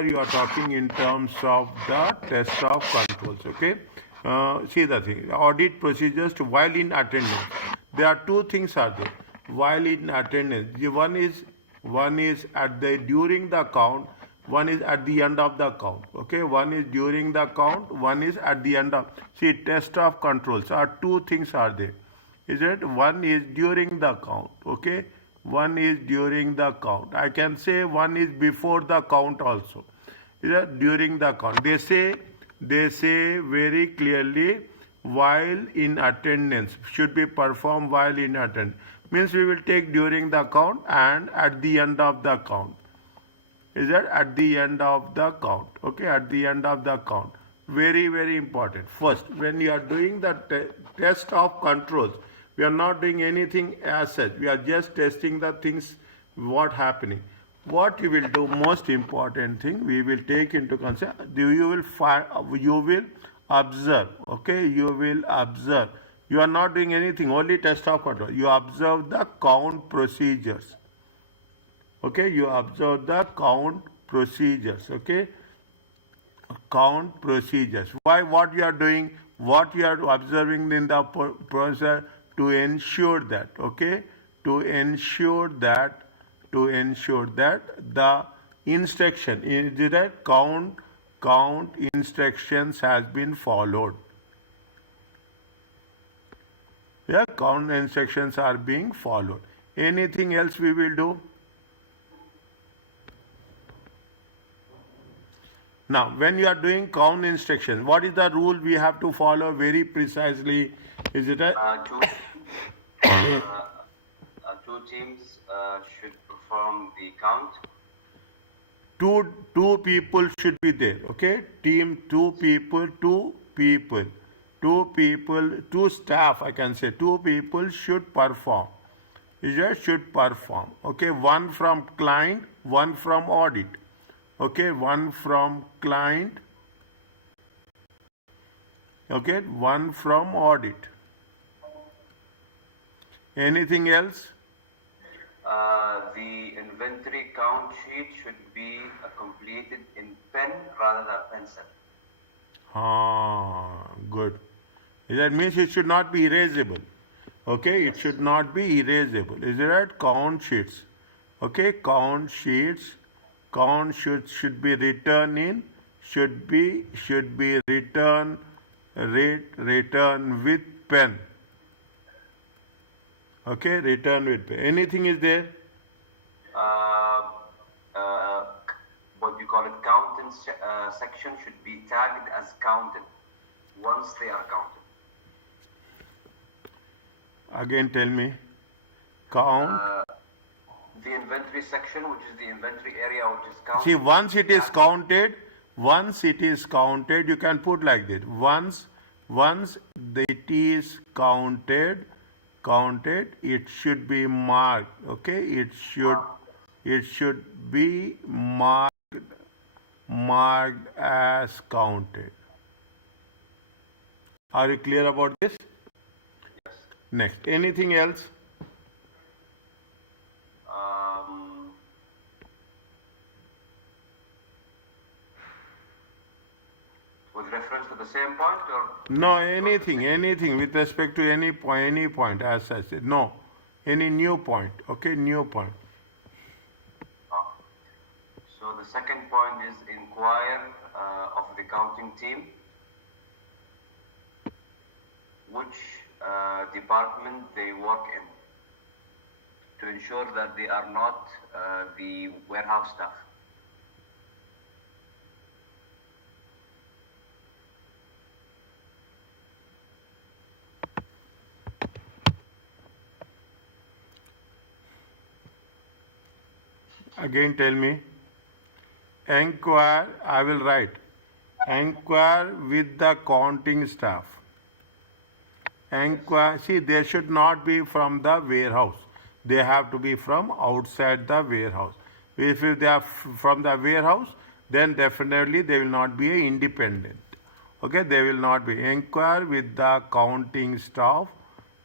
you are talking in terms of the test of controls, okay? See the thing, audit procedures to while in attendance. There are two things are there. While in attendance, one is at the during the count, one is at the end of the count, okay? One is during the count, one is at the end of. See, test of controls are two things are there. Is it? One is during the count, okay? One is during the count. I can say one is before the count also. Is it? During the count. They say very clearly while in attendance should be performed while in attendance. Means we will take during the count and at the end of the count. Is that at the end of the count? Okay, at the end of the count. Very, very important. First, when you are doing the test of controls, we are not doing anything as such. We are just testing the things, what happening. What you will do, most important thing, we will take into consideration. You will observe. Okay, you will observe. You are not doing anything, only test of control. You observe the count procedures. Okay, you observe the count procedures. Okay, count procedures. Why? What you are doing? What you are observing in the process to ensure that. Okay, to ensure that the instruction is that count instructions has been followed. Yeah, count instructions are being followed. Anything else we will do? Now, when you are doing count instruction, what is the rule we have to follow very precisely? Is it a two teams should perform the count. Two people should be there. Okay, team two people, two staff. I can say two people should perform. Is it should perform? Okay, one from client, one from audit. Okay, one from client. Okay, one from audit. Anything else? The inventory count sheet should be completed in pen rather than pencil. Good. That means it should not be erasable. Okay, it should not be erasable. Is it right? Count sheets. Okay, count sheets. Count should be written in. Should be written with pen. Okay, written with pen. Anything is there? What you call it, count section should be tagged as counted once they are counted. Again, tell me. Count. The inventory section, which is the inventory area, which is counted. See, once it is counted, you can put like this. Once it is counted, it should be marked. Okay, it should be marked as counted. Are you clear about this? Yes. Next, anything else? With reference to the same point, or no, anything with respect to any point as I said. No, any new point. Okay, new point. So the second point is inquire of the counting team, which department they work in, to ensure that they are not the warehouse staff. Again, tell me. Enquire, I will write. Enquire with the counting staff. Enquire, see, they should not be from the warehouse. They have to be from outside the warehouse. If they are from the warehouse, then definitely they will not be independent. Okay, they will not be. Enquire with the counting staff.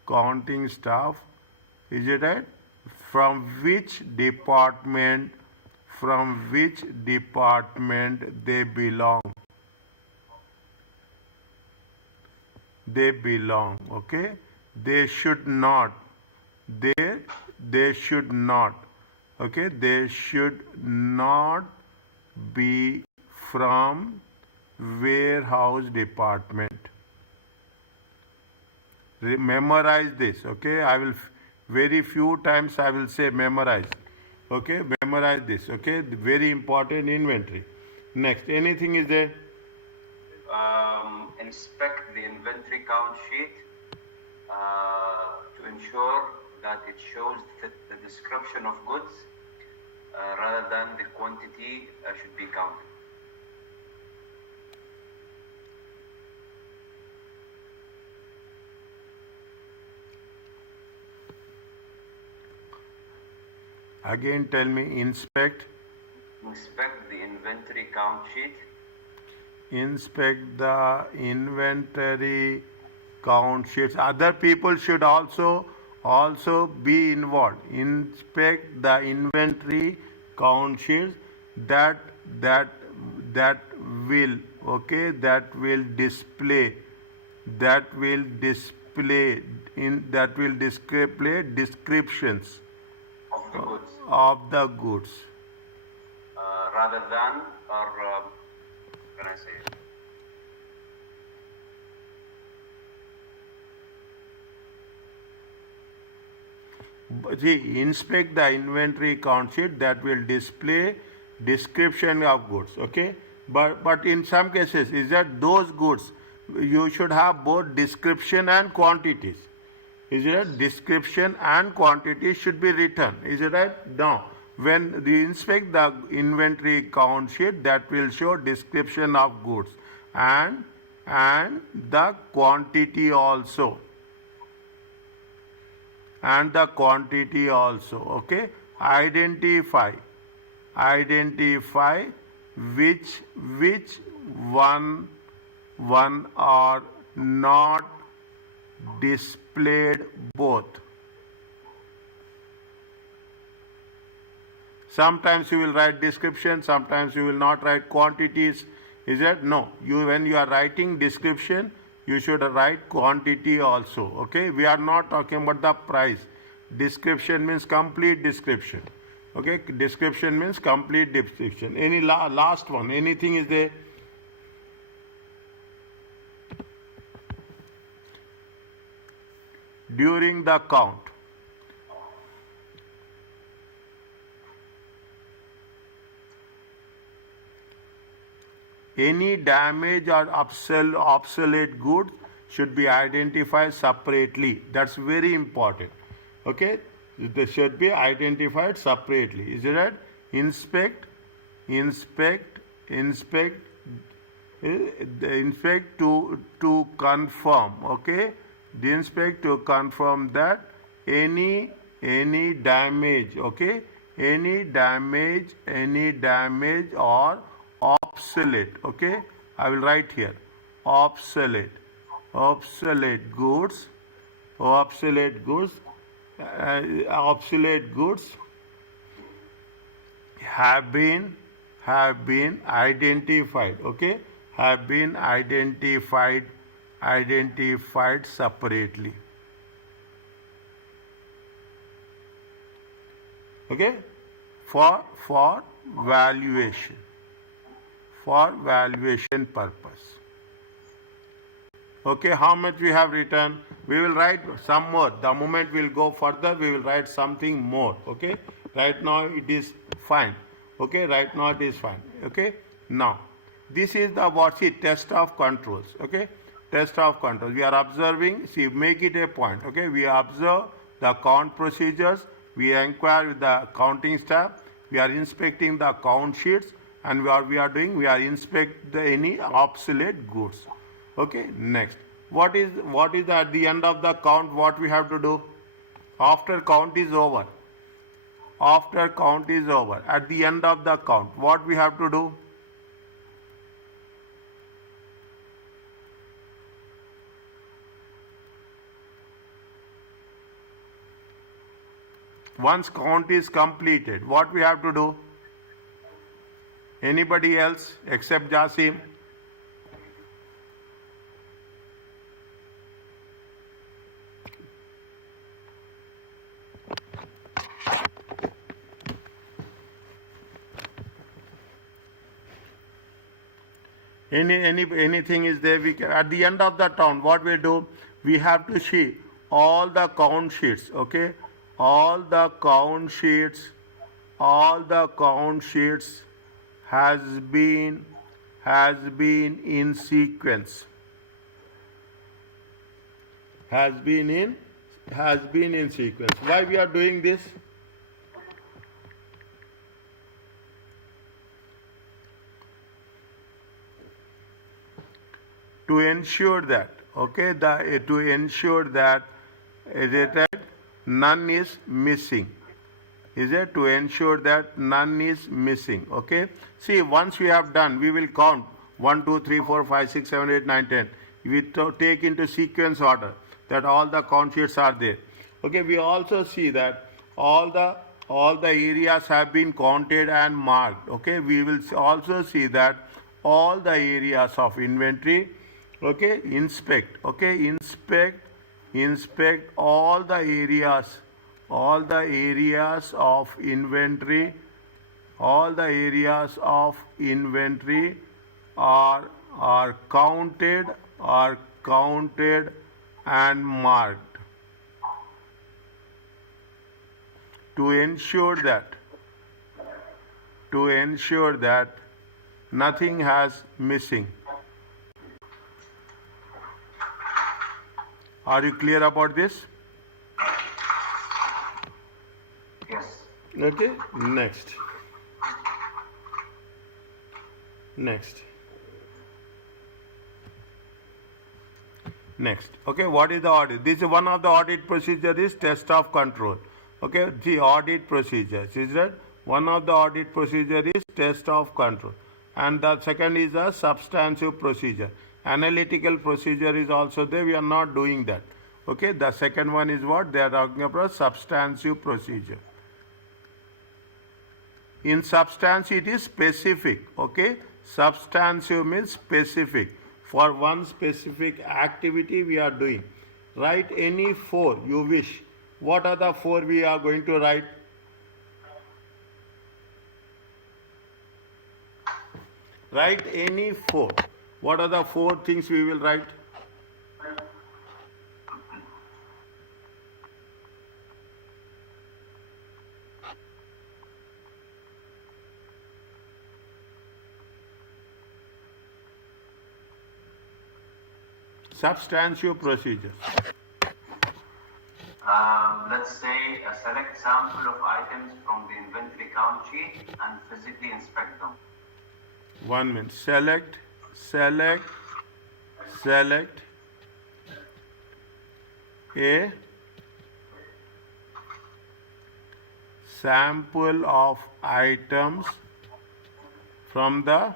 Counting staff, is it right? From which department from which department they belong. They belong, okay? They should not. They should not. Okay? They should not be from warehouse department. Memorize this, okay? I will very few times I will say memorize. Okay, memorize this, okay? Very important inventory. Next, anything is there? Inspect the inventory count sheet to ensure that it shows the description of goods rather than the quantity should be counted. Again, tell me, inspect. Inspect the inventory count sheet. Inspect the inventory count sheets. Other people should also be involved. Inspect the inventory count sheets that will, okay, that will display descriptions Of the goods. of the goods. Rather than, or can I say it? See, inspect the inventory count sheet that will display description of goods, okay? But in some cases, is that those goods, you should have both description and quantities. Is it right? Description and quantity should be written. Is it right? No. When you inspect the inventory count sheet, that will show description of goods and the quantity also. And the quantity also. Okay? Identify which one are not displayed both. Sometimes you will write description, sometimes you will not write quantities. Is that? No. When you are writing description, you should write quantity also. Okay? We are not talking about the price. Description means complete description. Okay? Description means complete description. Any last one? Anything is there? During the count. Any damage or obsolete goods should be identified separately. That's very important. Okay? They should be identified separately. Is it right? Inspect to confirm. Okay? The inspect to confirm that any damage, okay? Any damage or obsolete, okay? I will write here. Obsolete goods have been identified, okay? Have been identified separately. Okay? For valuation. For valuation purpose. Okay, how much we have written? We will write some more. The moment we will go further, we will write something more. Okay? Right now it is fine. Okay? Right now it is fine. Okay? Now, this is the worksheet test of controls. Okay? Test of controls. We are observing, see, make it a point. Okay? We observe the count procedures. We inquire with the counting staff. We are inspecting the count sheets. And we are inspect any obsolete goods. Okay, next. What is at the end of the count, what we have to do? After count is over. At the end of the count, what we have to do? Once count is completed, what we have to do? Anybody else except Jasim? Anything is there? We can, at the end of the term, what we do? We have to see all the count sheets. Okay, all the count sheets, all the count sheets has been in sequence. Has been in sequence. Why we are doing this? To ensure that, okay, to ensure that, is it right? None is missing. Is it? To ensure that none is missing. Okay. See, once we have done, we will count 1, 2, 3, 4, 5, 6, 7, 8, 9, 10. We take into sequence order that all the count sheets are there. Okay. We also see that all the areas have been counted and marked. Okay. We will also see that all the areas of inventory. Okay, inspect. Okay, inspect all the areas of inventory. All the areas of inventory are counted and marked to ensure that nothing has missing. Are you clear about this? Yes. Okay, next. Okay, what is the audit? This is one of the audit procedure is test of control. Okay, the audit procedures is that one of the audit procedure is test of control, and the second is a substantive procedure. Analytical procedure is also there. We are not doing that. Okay, the second one is what they are talking about, substantive procedure. In substance, it is specific. Okay, substantive means specific. For one specific activity we are doing. Write any 4 you wish. What are the 4 we are going to write? Write any 4. What are the 4 things we will write? Substantive procedures. Let's say select sample of items from the inventory count sheet and physically inspect them. 1 minute. Select a sample of items from the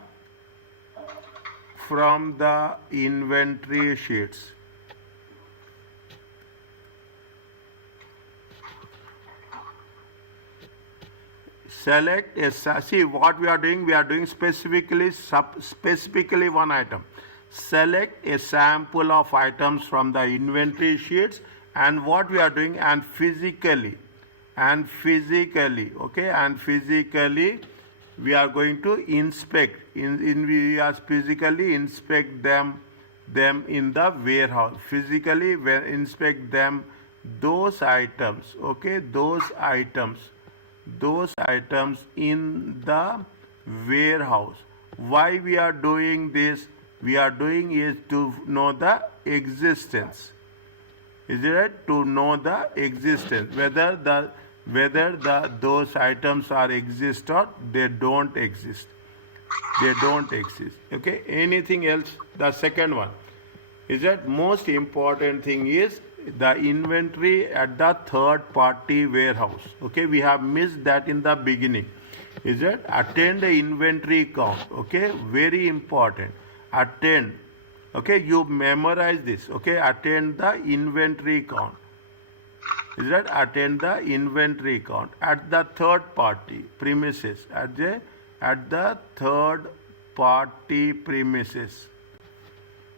inventory sheets. Select a, see what we are doing specifically one item. Select a sample of items from the inventory sheets, and what we are doing, and physically, we are going to inspect we are physically inspect them in the warehouse. Physically inspect them, those items, okay, those items in the warehouse. Why we are doing this? We are doing is to know the existence. Is it right? To know the existence, whether those items are exist or they don't exist. Okay. Anything else? The second one is that most important thing is the inventory at the third party warehouse. Okay, we have missed that in the beginning. Is that attend the inventory count? Okay, very important. Attend. Okay, you memorize this. Okay, attend the inventory count. Is that attend the inventory count at the third party premises, at the at the third party premises.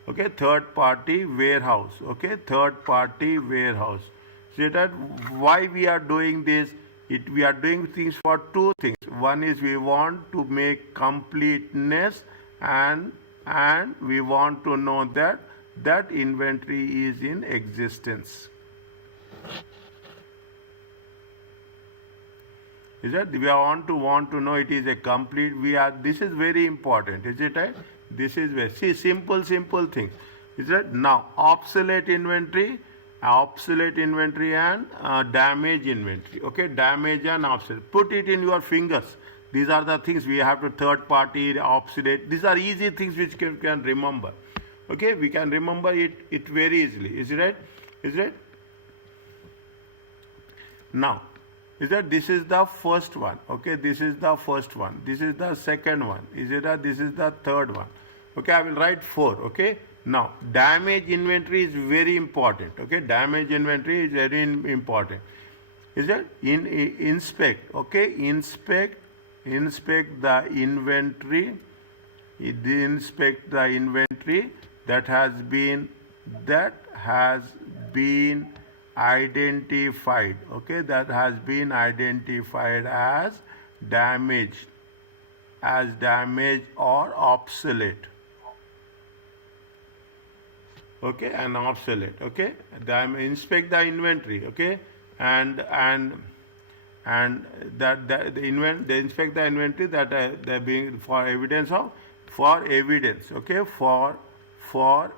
Okay, third party warehouse. Okay, third party warehouse. So that why we are doing this? We are doing things for two things. One is we want to make completeness, and we want to know that that inventory is in existence. Is that we want to know it is a complete. This is very important. Is it right? This is very simple things. Is that now obsolete inventory and damage inventory. Okay, damage and obsolete. Put it in your fingers. These are the things we have to third party, obsolete. These are easy things which can remember. Okay, we can remember it very easily. Is it right? Is it? Now, is that this is the first one? Okay, this is the first one. This is the second one. Is it that this is the third one? Okay, I will write 4. Okay. Now, damage inventory is very important. Okay, damage inventory is very important. Is that inspect? Okay, inspect the inventory. Inspect the inventory that has been identified. Okay, that has been identified as damaged or obsolete. Okay, and obsolete. Okay, inspect the inventory. Okay, and they inspect the inventory that they're being for evidence. Okay, for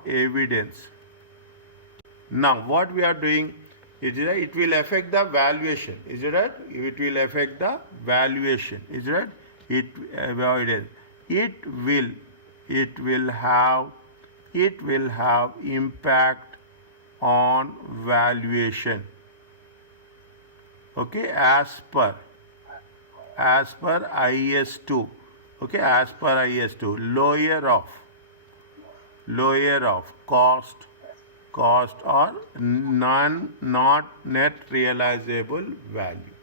evidence. Now, what we are doing is that it will affect the valuation. Is it right? It will affect the valuation. Is it right? It will have impact on valuation. Okay, as per IS2. Okay, as per IS2, lower of cost or not net realizable value.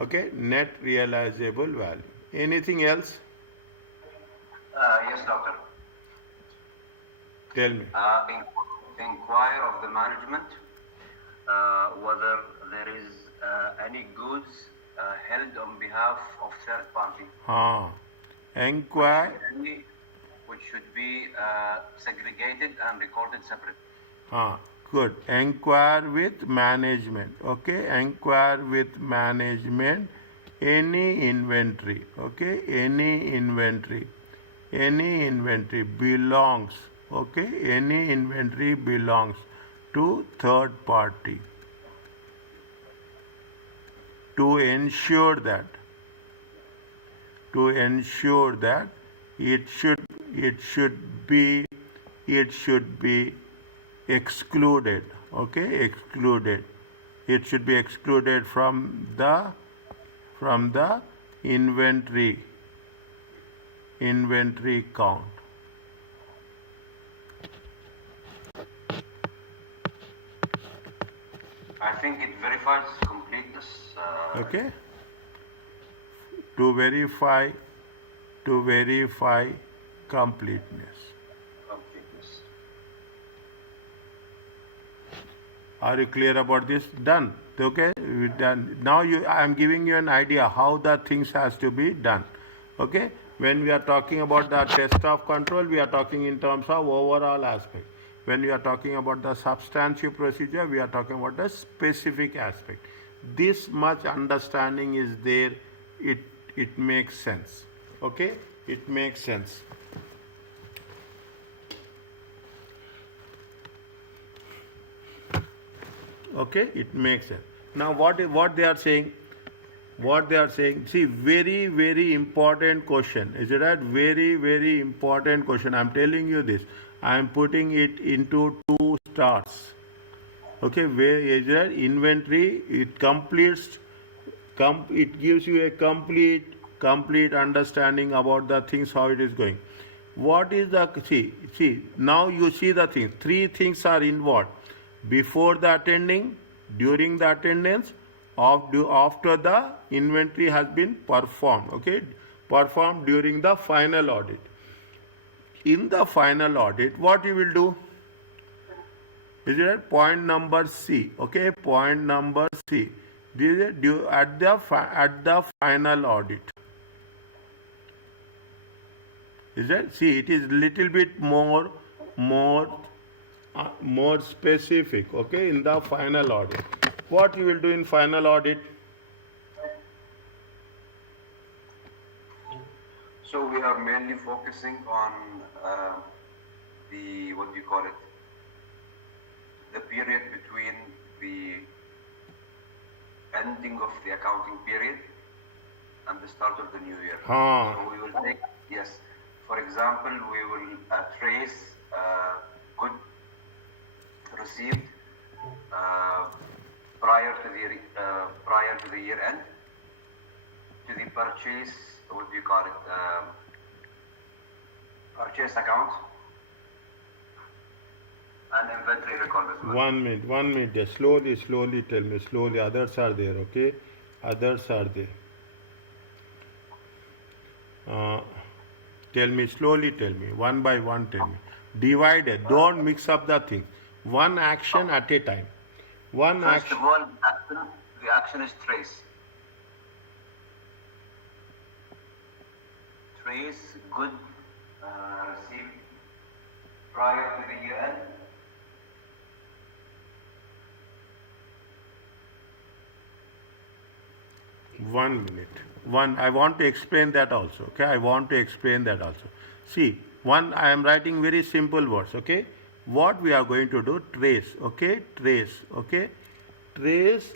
Okay, net realizable value. Anything else? Yes, doctor. Tell me. Inquire of the management whether there is any goods held on behalf of third party. Inquire. Which should be segregated and recorded separately. Good. Inquire with management. Okay, inquire with management. Any inventory. Okay, any inventory belongs. Okay, any inventory belongs to third party. To ensure that it should be excluded. Okay, excluded. It should be excluded from the inventory count. I think it verifies completeness. Okay. To verify completeness. Are you clear about this? Done. Okay, done. Now I am giving you an idea how the things has to be done. Okay, when we are talking about the test of control, we are talking in terms of overall aspect. When we are talking about the substantive procedure, we are talking about the specific aspect. This much understanding is there. It makes sense. Okay, it makes sense. Okay, it makes sense. Now what they are saying, see, very important question. Is it right? Very important question. I'm telling you this. I'm putting it into 2 stars. Okay, where is that inventory? It completes. It gives you a complete understanding about the things, how it is going. What is the see? Now you see the things. 3 things are involved: before the attending, during the attendance, after the inventory has been performed. Okay, performed during the final audit. In the final audit, what you will do? Is it point number C? Okay, point number C. This is due at the final audit. Is it? See, it is little bit more specific. Okay, in the final audit. What you will do in final audit? So we are mainly focusing on the, what do you call it, the period between the ending of the accounting period and the start of the new year. So we will take, yes, for example, we will trace good received prior to the year end to the purchase, what do you call it, purchase account and inventory record as well. 1 minute, 1 minute. Just slowly tell me, slowly. Others are there, okay? Others are there. Tell me, slowly tell me, one by one tell me. Divided, don't mix up the things. One action at a time. One First action. of all, the action is trace. Trace good received prior to the year end. One minute. I want to explain that also. Okay, I want to explain that also. See, I am writing very simple words. Okay, what we are going to do? Trace. Okay, trace. Okay, trace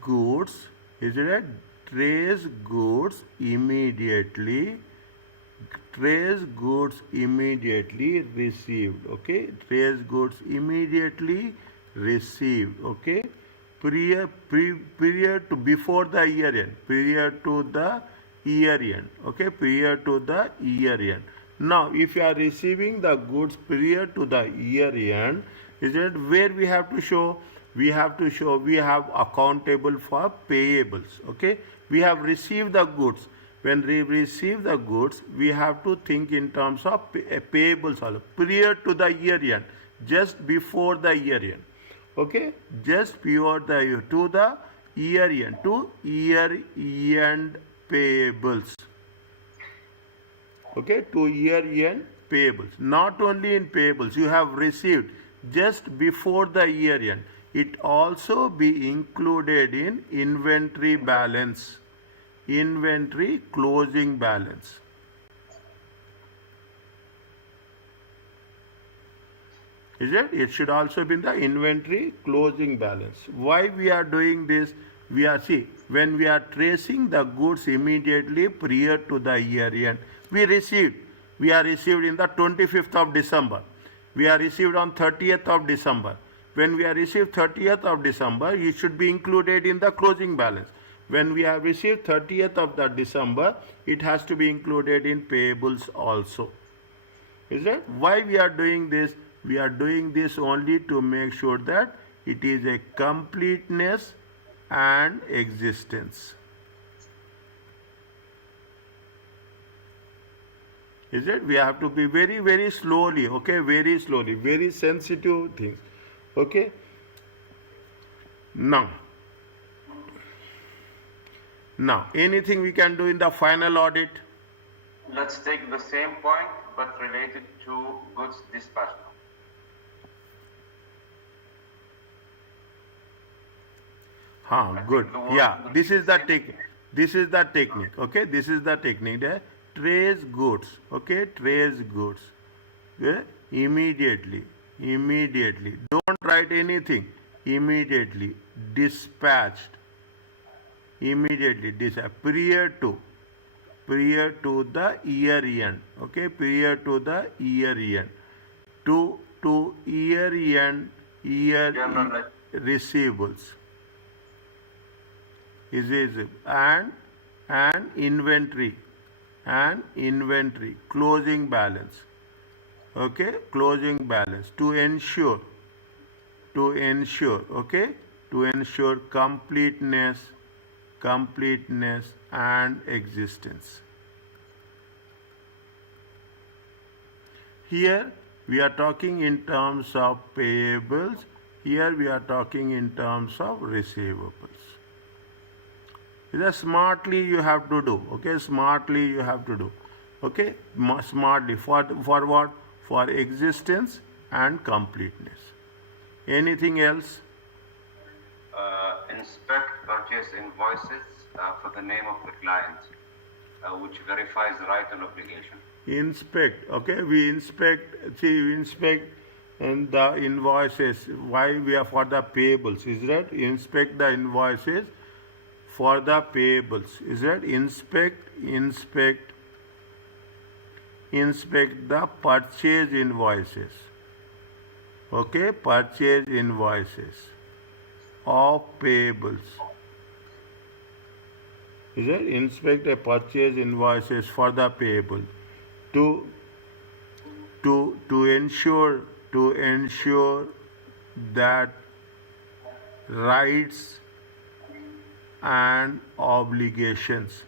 goods. Is it? Trace goods immediately. Trace goods immediately received. Okay, trace goods immediately received. Okay. Period to before the year end, period to the year end. Okay, period to the year end. Now, if you are receiving the goods period to the year end, is it where we have to show? We have to show we have accountable for payables. Okay, we have received the goods. When we receive the goods, we have to think in terms of payables also. Period to the year end, just before the year end. Okay, just before the year to the year end, to year end payables. Okay, to year end payables. Not only in payables, you have received just before the year end. It also be included in inventory balance, inventory closing balance. Is it? It should also be in the inventory closing balance. Why we are doing this? When we are tracing the goods immediately prior to the year end, we are received in the 25th of December. We are received on 30th of December. When we are received 30th of December, it should be included in the closing balance. When we have received 30th of the December, it has to be included in payables also. Is it? Why we are doing this? We are doing this only to make sure that it is a completeness and existence. Is it? We have to be very slowly, okay? Very slowly, very sensitive things. Okay? Now, anything we can do in the final audit? Let's take the same point but related to goods dispatched. Good. Yeah, this is the technique. Okay, this is the technique. Trace goods. Okay, trace goods. Okay? Immediately. Don't write anything. Immediately. Dispatched. Immediately. Prior to the year end. Okay, prior to the year end. To year end, receivables. Is and inventory closing balance. Okay, closing balance to ensure okay, to ensure completeness and existence. Here we are talking in terms of payables. Here we are talking in terms of receivables. Just smartly you have to do. Okay, smartly you have to do. Okay, smartly for what? For existence and completeness. Anything else? Inspect purchase invoices for the name of the client, which verifies the right and obligation. Inspect. Okay, we inspect. See, we inspect and the invoices. Why we are for the payables? Is that inspect the invoices for the payables? Is that inspect the purchase invoices? Okay, purchase invoices of payables. Is it inspect a purchase invoices for the payable to ensure that rights and obligations,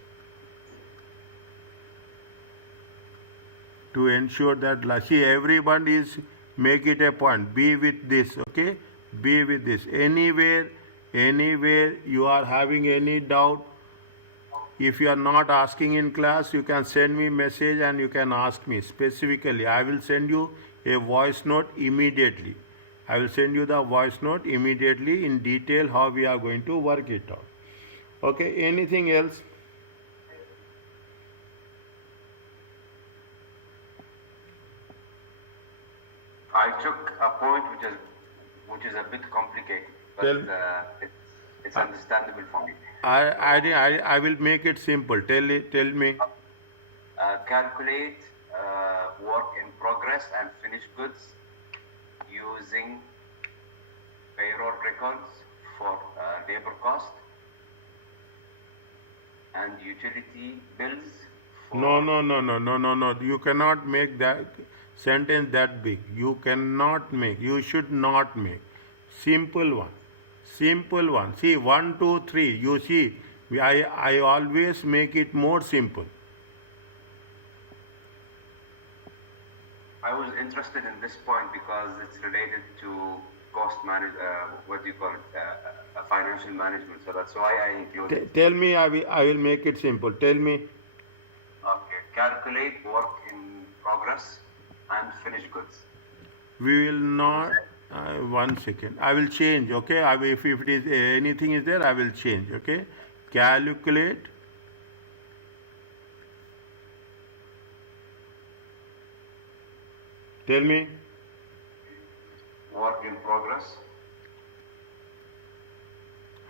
to ensure that, see, everyone is, make it a point, be with this. Okay, be with this. Anywhere you are having any doubt, if you are not asking in class, you can send me message and you can ask me specifically. I will send you a voice note immediately. I will send you the voice note immediately in detail how we are going to work it out. Okay, anything else? I took a point which is a bit complicated, but it's understandable for me. I will make it simple. Tell me. Calculate work in progress and finished goods using payroll records for labor cost and utility bills. No. You cannot make that sentence that big. You cannot make. You should not make. Simple one. See, 1, 2, 3. You see, I always make it more simple. I was interested in this point because it's related to cost financial management. So that's why I included. Tell me, I will make it simple. Tell me. Okay, calculate work in progress and finished goods. We will not. 1 second. I will change. Okay. If it is anything is there, I will change. Okay. Calculate. Tell me. Work in progress.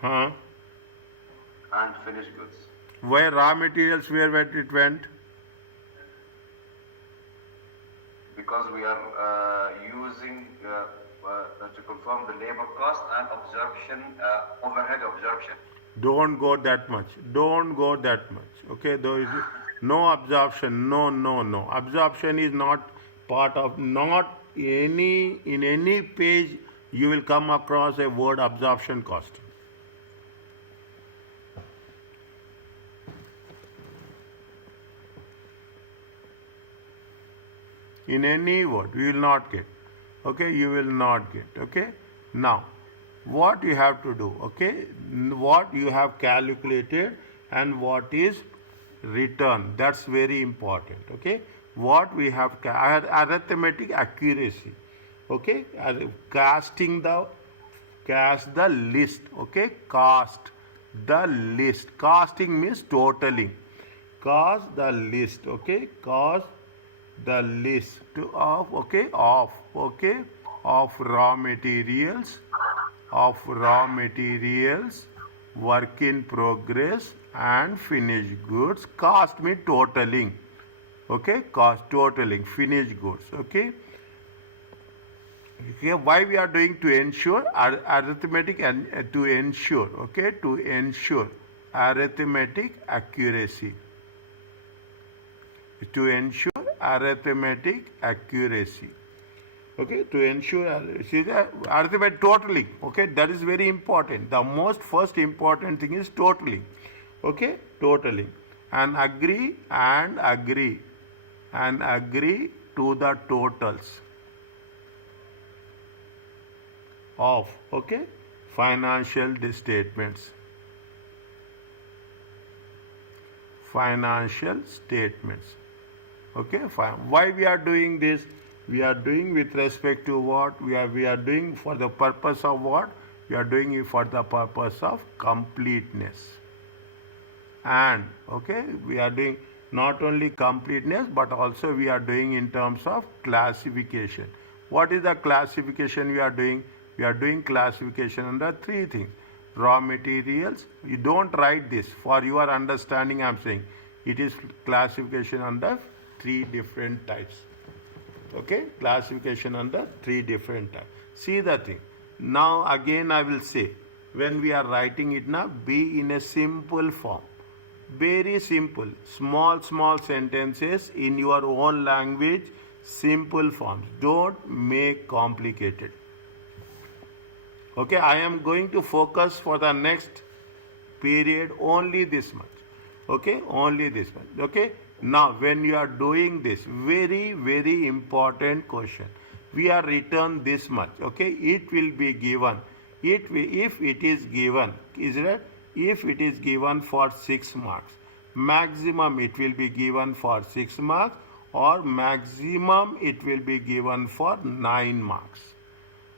Huh? And finished goods. Where raw materials, where it went? Because we are using to confirm the labor cost and absorption, overhead absorption. Don't go that much. Okay, there is no absorption. No. Absorption is not part of, not in any page you will come across a word absorption cost. In any word, you will not get. Okay, you will not get. Okay, now what you have to do, okay, what you have calculated and what is written, that's very important. Okay, what we have arithmetic accuracy. Okay, cast the list. Okay, cast the list. Casting means totaling. Cast the list. Okay, cast the list of raw materials, work in progress and finished goods. Cost means totaling. Okay, cost totaling finished goods. Okay, why we are doing? To ensure arithmetic and to ensure arithmetic accuracy. To ensure arithmetic accuracy. Okay, to ensure arithmetic totaling. Okay, that is very important. The first important thing is totaling. Okay, totaling and agree to the totals of, okay, financial statements. Financial statements. Okay, fine. Why we are doing this? We are doing with respect to what? We are doing for the purpose of what? We are doing it for the purpose of completeness. And, okay, we are doing not only completeness, but also we are doing in terms of classification. What is the classification we are doing? We are doing classification under three things. Raw materials. You don't write this. For your understanding, I am saying it is classification under three different types. Okay, classification under three different types. See the thing. Now again I will say, when we are writing it now, be in a simple form. Very simple. Small sentences in your own language, simple forms. Don't make complicated. Okay, I am going to focus for the next period only this much. Okay, only this much. Okay, now when you are doing this, very important question. We are written this much. Okay, it will be given. If it is given, is it? If it is given for 6 marks, maximum it will be given for 6 marks, or maximum it will be given for 9 marks.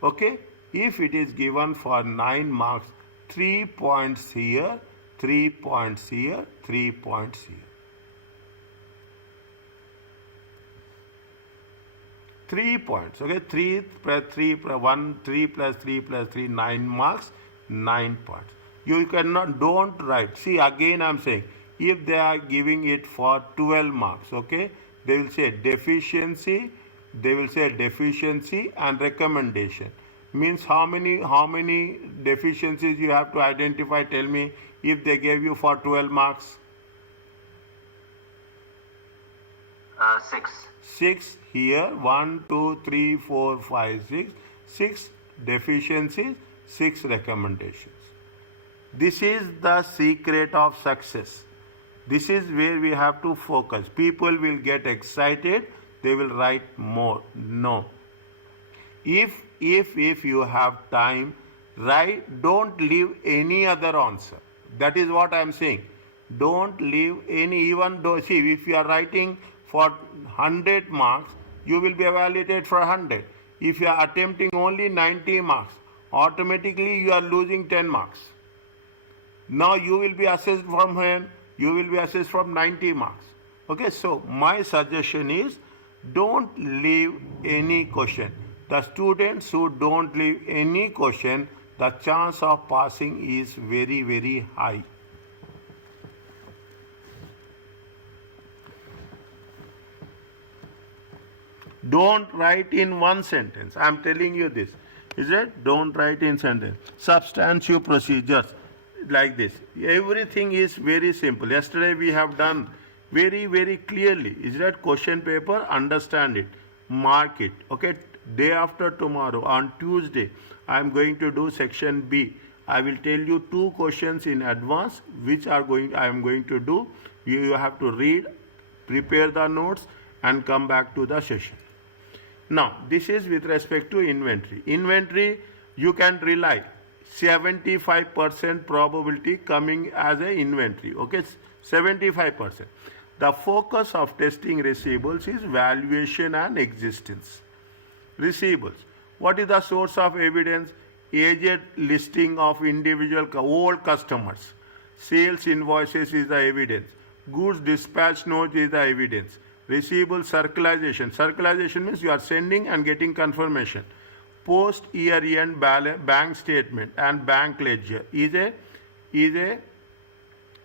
Okay, if it is given for 9 marks, 3 points here, 3 points here, 3 points here. 3 points. Okay, 3 plus 3 plus 1, 3 plus 3 plus 3, 9 marks, 9 points. You cannot, don't write. See, again I am saying, if they are giving it for 12 marks, okay, they will say deficiency, and recommendation. Means how many deficiencies you have to identify? Tell me, if they gave you for 12 marks. 6. 6 here, 1, 2, 3, 4, 5, 6. 6 deficiencies, 6 recommendations. This is the secret of success. This is where we have to focus. People will get excited, they will write more. No. If you have time, write, don't leave any other answer. That is what I am saying. Don't leave any, even though, see, if you are writing for 100 marks, you will be evaluated for 100. If you are attempting only 90 marks, automatically you are losing 10 marks. Now you will be assessed from when? You will be assessed from 90 marks. Okay, so my suggestion is, don't leave any question. The students who don't leave any question, the chance of passing is very high. Don't write in one sentence. I am telling you this. Is it? Don't write in sentence. Substantive procedures like this. Everything is very simple. Yesterday we have done very clearly. Is that question paper? Understand it. Mark it. Okay. Day after tomorrow, on Tuesday, I am going to do section B. I will tell you 2 questions in advance, which I am going to do. You have to read, prepare the notes, and come back to the session. Now, this is with respect to inventory. Inventory, you can rely 75% probability coming as a inventory. Okay, 75%. The focus of testing receivables is valuation and existence. Receivables. What is the source of evidence? Aged listing of individual old customers. Sales invoices is the evidence. Goods dispatch note is the evidence. Receivable circularization. Circularization means you are sending and getting confirmation. Post year end bank statement and bank ledger is a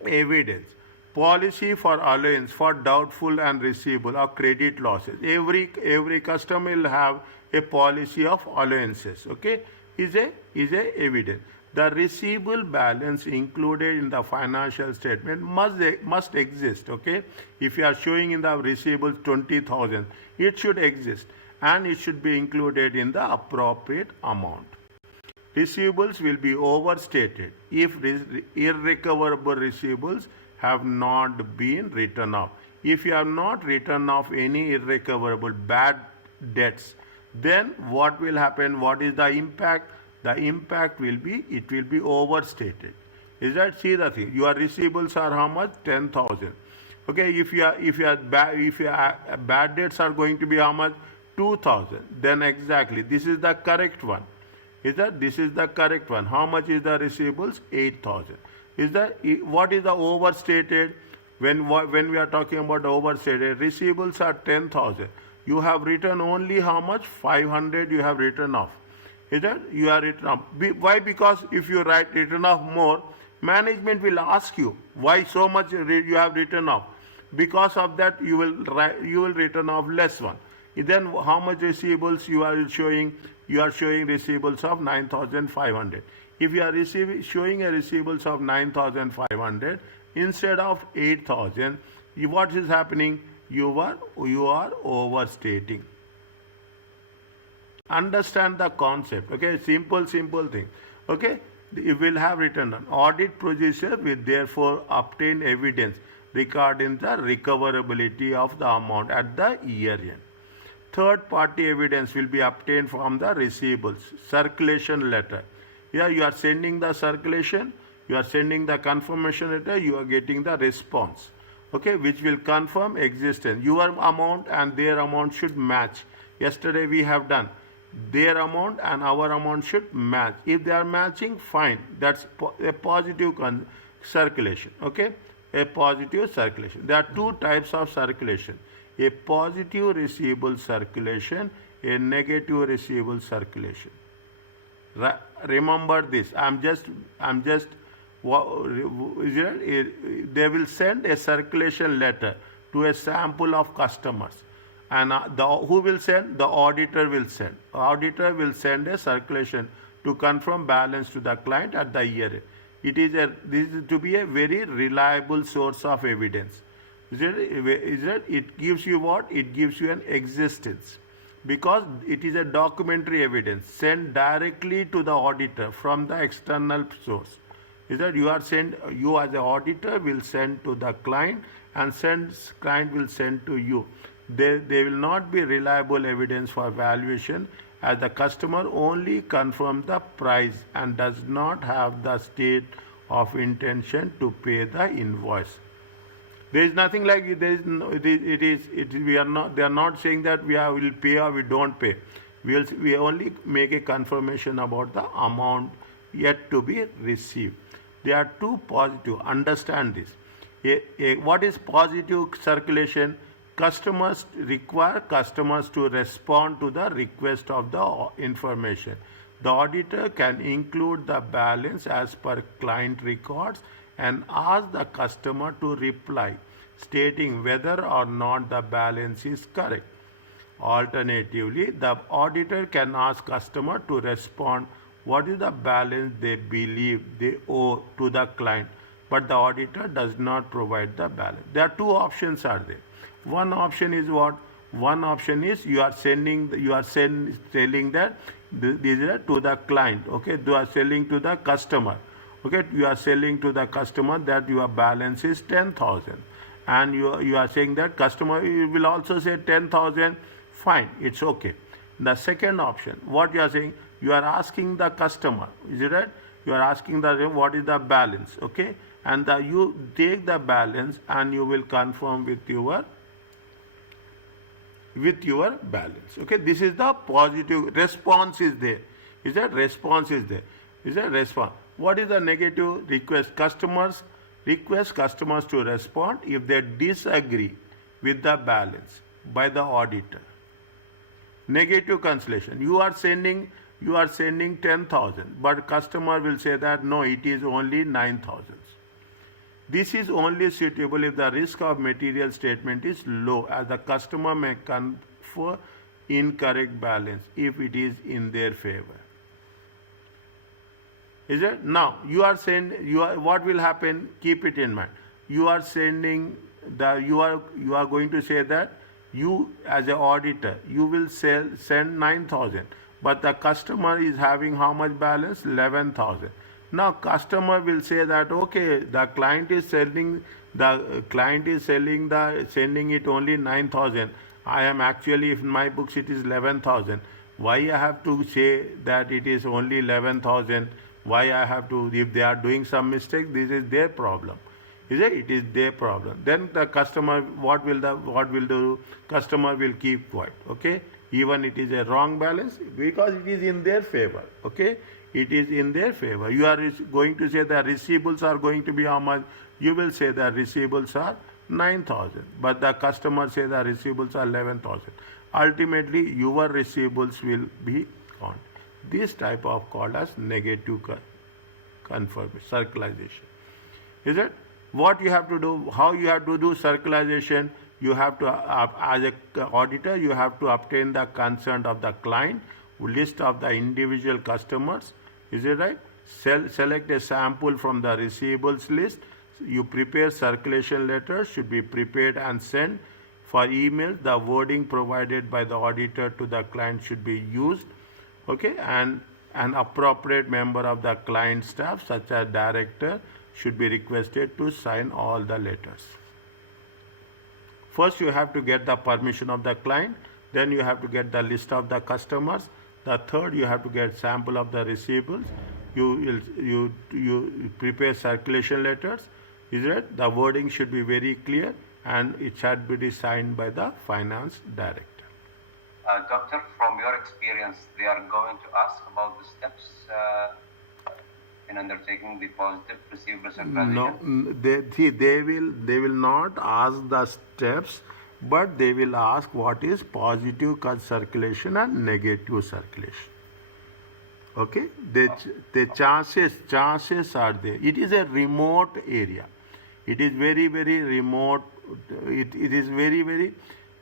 evidence. Policy for allowance for doubtful and receivable or credit losses. Every customer will have a policy of allowances. Okay, is a evidence. The receivable balance included in the financial statement must exist. Okay, if you are showing in the receivables 20,000, it should exist and it should be included in the appropriate amount. Receivables will be overstated if irrecoverable receivables have not been written off. if you have not written off any irrecoverable bad debts, then what will happen? What is the impact? The impact will be, it will be overstated. Is that, see the thing? Your receivables are how much? 10,000. Okay, if your bad debts are going to be how much? 2,000. Then exactly, this is the correct one. Is that, this is the correct one? How much is the receivables? 8,000. Is that, what is the overstated? When we are talking about overstated, receivables are 10,000. You have written only how much? 500 you have written off. Is that, you are written off. Why? Because if you written off more, management will ask you why so much you have written off. Because of that, you will written off less one. Then how much receivables you are showing? You are showing receivables of 9,500. If you are showing a receivables of 9,500 instead of 8,000, what is happening? You are overstating. Understand the concept. Okay, simple thing. Okay, you will have written on. Audit procedure will therefore obtain evidence regarding the recoverability of the amount at the year end. Third party evidence will be obtained from the receivables circulation letter. Here you are sending the circulation, you are sending the confirmation letter, you are getting the response. Okay, which will confirm existence. Your amount and their amount should match. Yesterday we have done. Their amount and our amount should match. If they are matching, fine. That's a positive circulation. Okay, a positive circulation. There are two types of circulation: a positive receivable circulation, a negative receivable circulation. Remember this. They will send a circulation letter to a sample of customers. And who will send? The auditor will send. Auditor will send a circulation to confirm balance to the client at the year end. This is to be a very reliable source of evidence. It gives you what? It gives you an existence, because it is a documentary evidence sent directly to the auditor from the external source. Is that you as the auditor will send to the client, and client will send to you. They will not be reliable evidence for valuation, as the customer only confirms the price and does not have the state of intention to pay the invoice. There is nothing like it. We are not. They are not saying that we will pay or we don't pay. We only make a confirmation about the amount yet to be received. There are two positive. Understand this. What is positive circulation? Customers require customers to respond to the request of the information. The auditor can include the balance as per client records and ask the customer to reply, stating whether or not the balance is correct. Alternatively, the auditor can ask customer to respond what is the balance they believe they owe to the client, but the auditor does not provide the balance. There are two options are there. One option is what? One option is you are selling that these are to the client. Okay, you are selling to the customer. Okay, you are selling to the customer that your balance is 10,000, and you are saying that customer will also say 10,000. Fine, it's okay. The second option, what you are saying, you are asking the customer. Is it right? You are asking what is the balance. Okay, and you take the balance and you will confirm with your balance. Okay, this is the positive response is there. Is that response is there? Is that response? What is the negative request? Customers request customers to respond if they disagree with the balance by the auditor. Negative cancellation. You are sending 10,000, but customer will say that no, it is only 9,000. This is only suitable if the risk of material statement is low, as the customer may confer incorrect balance if it is in their favor. Is it? Now, what will happen? Keep it in mind. You are sending you are going to say that you as an auditor, you will send 9,000, but the customer is having how much balance? 11,000. Now customer will say that okay, the client is selling sending it only 9,000. I am actually, in my books it is 11,000. Why I have to say that it is only 11,000? Why I have to, if they are doing some mistake, this is their problem. Is it? It is their problem. Then the customer, what will do? Customer will keep quiet. Okay, even it is a wrong balance, because it is in their favor. Okay, it is in their favor. You are going to say the receivables are going to be how much? You will say the receivables are 9,000, but the customer say the receivables are 11,000. Ultimately, your receivables will be gone. This type of called as negative confirmation, circularization. Is it? What you have to do, how you have to do circularization? You have to, as an auditor, you have to obtain the consent of the client, list of the individual customers. Is it right? Select a sample from the receivables list. You prepare circulation letters, should be prepared and sent. For email, the wording provided by the auditor to the client should be used. Okay, and an appropriate member of the client staff, such as director, should be requested to sign all the letters. First, you have to get the permission of the client. Then you have to get the list of the customers. The third, you have to get sample of the receivables. You prepare circulation letters. Is it? The wording should be very clear, and it should be signed by the finance director. Doctor, from your experience, they are going to ask about the steps in undertaking the positive receivable circulation? No, they will not ask the steps, but they will ask what is positive circulation and negative circulation. Okay, the chances are there. It is a remote area. It is very remote. It is very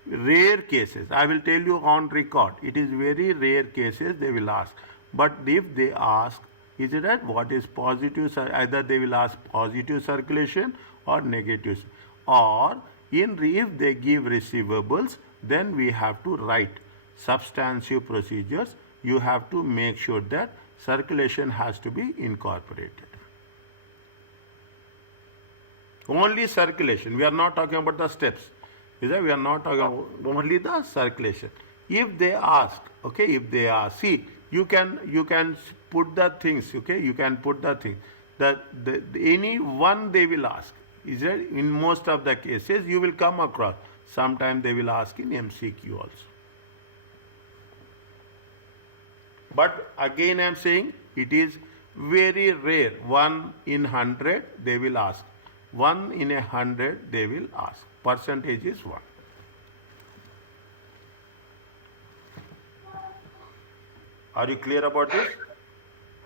rare cases. I will tell you on record. It is very rare cases they will ask. But if they ask, is it right? What is positive? Either they will ask positive circulation or negative. Or if they give receivables, then we have to write substantive procedures. You have to make sure that circulation has to be incorporated. Only circulation. We are not talking about the steps. We are not talking about only the circulation. If they ask, okay, if they ask, see, you can put the things, okay, you can put the things. Any one they will ask. Is that in most of the cases you will come across. Sometimes they will ask in MCQ also. But again I am saying it is very rare. 1 in 100 they will ask. 1 in 100 they will ask. Percentage is 1. Are you clear about this?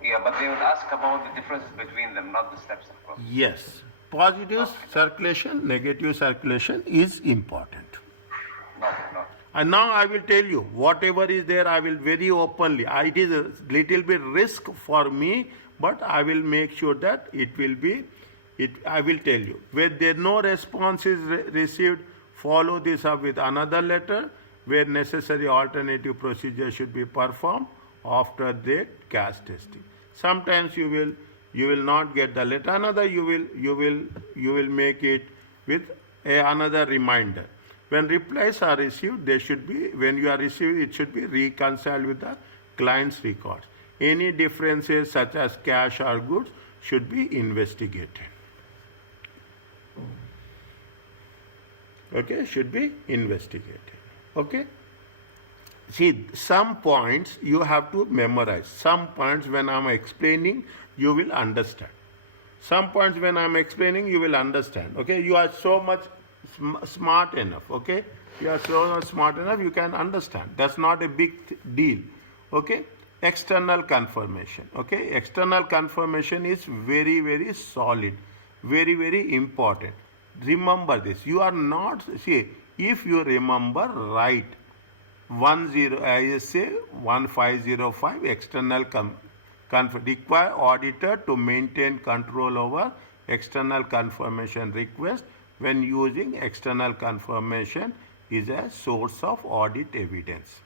Yeah, but they will ask about the difference between them, not the steps, of course. Yes. Positive circulation, negative circulation is important. No. And now I will tell you, whatever is there, I will very openly. It is a little bit risk for me, but I will make sure that it will be, I will tell you. Where there no response is received, follow this up with another letter, where necessary alternative procedure should be performed after the cash testing. Sometimes you will not get the letter. Another you will make it with another reminder. When replies are received, they should be, when you are received, it should be reconciled with the client's records. Any differences such as cash or goods should be investigated. Okay, should be investigated. Okay. See, some points you have to memorize. Some points when I am explaining, you will understand. Some points when I am explaining, you will understand. Okay, you are so much smart enough. Okay, you are so much smart enough, you can understand. That's not a big deal. Okay, external confirmation. Okay, external confirmation is very solid, very important. Remember this. You are not, see, if you remember, write 1505 external require auditor to maintain control over external confirmation request when using external confirmation is a source of audit evidence.